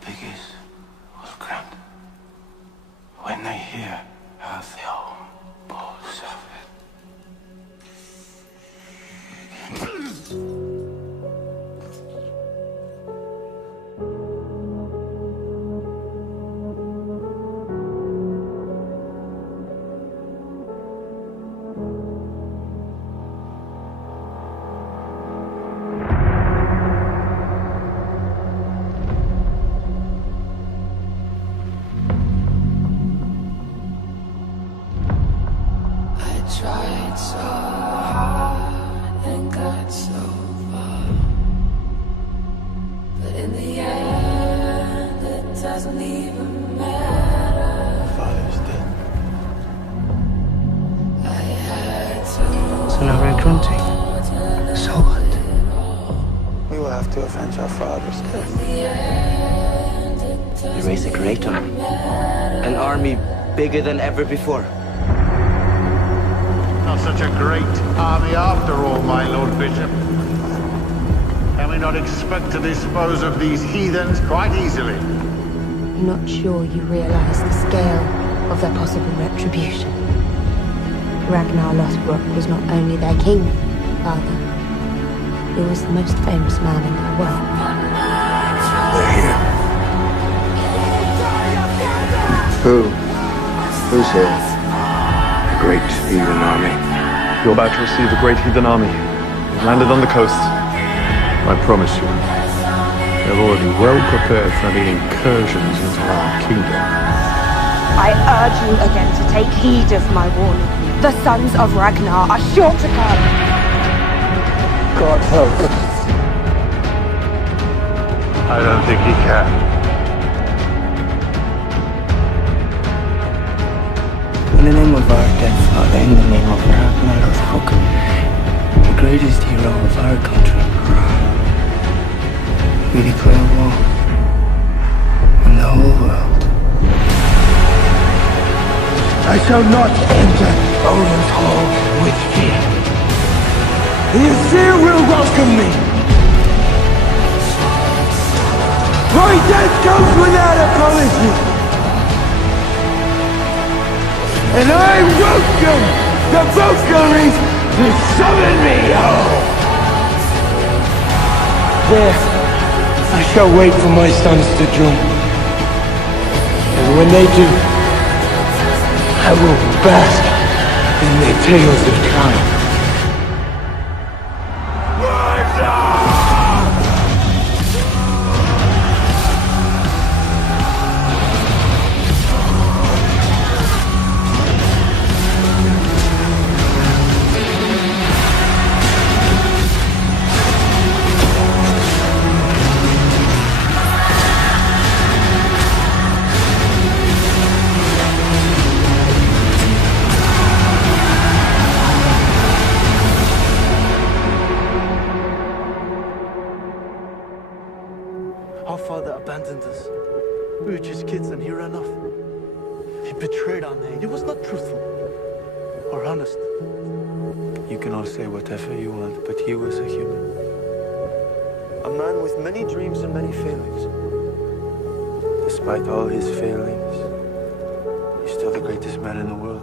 piggies will grunt when they hear how the old bull suffered. Tried so hard and got so far, but in the end it doesn't even matter. Father's dead. I had to. So now we're grunting. So what? We will have to avenge our father's death. We raise a great army. An army bigger than ever before. Not such a great army after all, my Lord Bishop. Can we not expect to dispose of these heathens quite easily? I'm not sure you realize the scale of their possible retribution. Ragnar Lothbrok was not only their king, father. He was the most famous man in their world. They're here. Who? Who's here? The great heathen army. You're about to receive a great heathen army. We've landed on the coast. I promise you, they're already well prepared for any incursions into our kingdom. I urge you again to take heed of my warning. The sons of Ragnar are sure to come. God help us. I don't think he can. In the name of our dead father, in the name of Ragnar Lothbrok, the greatest hero of our country, we declare war on the whole world. I shall not enter Odin's hall with fear. The Aesir will welcome me. My death comes without apology. And I welcome the Valkyries to summon me home. There, I shall wait for my sons to join. And when they do, I will bask in their tales of triumph. Our father abandoned us. We were just kids and he ran off. He betrayed our name. He was not truthful or honest. You can all say whatever you want, but he was a human. A man with many dreams and many failings. Despite all his failings, he's still the greatest man in the world.